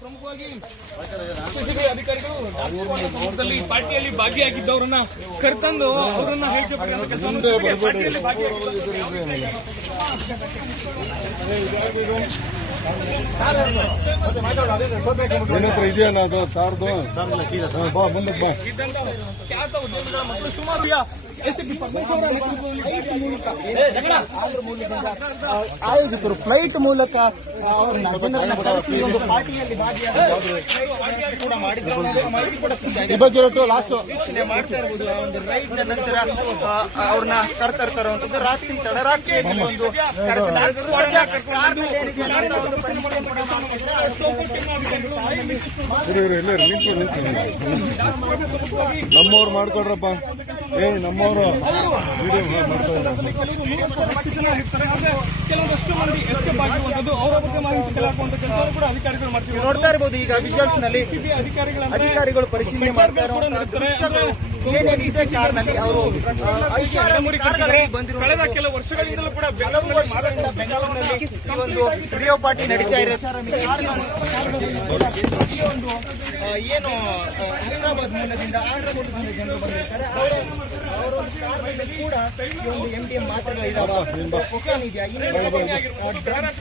ಪ್ರಮುಖವಾಗಿ ಅಧಿಕಾರಿಗಳು ಪಾರ್ಟಿಯಲ್ಲಿ ಭಾಗಿಯಾಗಿದ್ದವರನ್ನ ಕರೆತಂದು ಅವರನ್ನ ಪಾರ್ಟಿಯಲ್ಲಿ ಏನತ್ರ ಇದೆಯಾ ಅದು ಸಾರ್ದು ಬಾ ಮುಂದಕ್ಕೆ ಬಾ. ಖ್ಯಾತ ಉದ್ಯಮಿಗಳ ಮತ್ತು ಸುಮಾರು ಆಯೋಜಕರು ಫ್ಲೈಟ್ ಮೂಲಕ ಅವರನ್ನ ಜನರನ್ನ ಕರೆಸಿ ಒಂದು ಪಾರ್ಟಿಯಲ್ಲಿ ಕೂಡ ಮಾಡಿದ್ರು. ಲಾಸ್ಟ್ ಮಾಡ್ತಾ ಇರಬಹುದು. ಒಂದು ರೈಡ್ ನಂತರ ಅವ್ರನ್ನ ಕರ್ತಾ ಇರುವಂತದ್ದು ರಾತ್ರಿ ತಡರಾತ್ರಿಯಲ್ಲಿ ಒಂದು ನಮ್ಮವ್ರು ಮಾಡ್ಕೊಡ್ರಪ್ಪ. ನಮ್ಮವರು ಕೆಲವಷ್ಟು ಮಂದಿ ಎಸ್ಕೇಪ್ ಆಗಿರುವಂತದ್ದು ಅವರ ಬಗ್ಗೆ ಮಾಹಿತಿ ಕೇಳಾಕುವಂತ ಕೆಲಸವನ್ನು ಕೂಡ ಅಧಿಕಾರಿಗಳು ಮಾಡ್ತೀವಿ. ನೋಡ್ತಾ ಇರಬಹುದು. ಈಗ ವಿಜುವಲ್ಸ್ ನಲ್ಲಿ ಅಧಿಕಾರಿಗಳು ಪರಿಶೀಲನೆ ಮಾಡ್ತಾ ಇರುವಂತಹ ದೃಶ್ಯಗಳು ಏನೇನಿದೆ ಕಾರಿನಲ್ಲಿ ಅವರು ಕಳೆದ ಕೆಲವು ವರ್ಷಗಳಿಂದಲೂ ಕೂಡ ಬೆಂಗಳೂರಿನಲ್ಲಿ ಈ ಒಂದು ರಿಯೋ ಪಾರ್ಟಿ ನಡೀತಾ ಇದೆ. ಏನು ಹೈದರಾಬಾದ್ ಮೂಲದಿಂದ ಆಂಧ್ರಪ್ರದೇಶದಿಂದ ಜನರು ಬಂದಿರ್ತಾರೆ. ಅವರ ಕೂಡ ಈ ಒಂದು MDMA ಮಾತ್ರೆಗಳಿದಾವೆ, ಕೊಕೇನ್ ಇದೆಯಾ, ಡ್ರಗ್ಸ್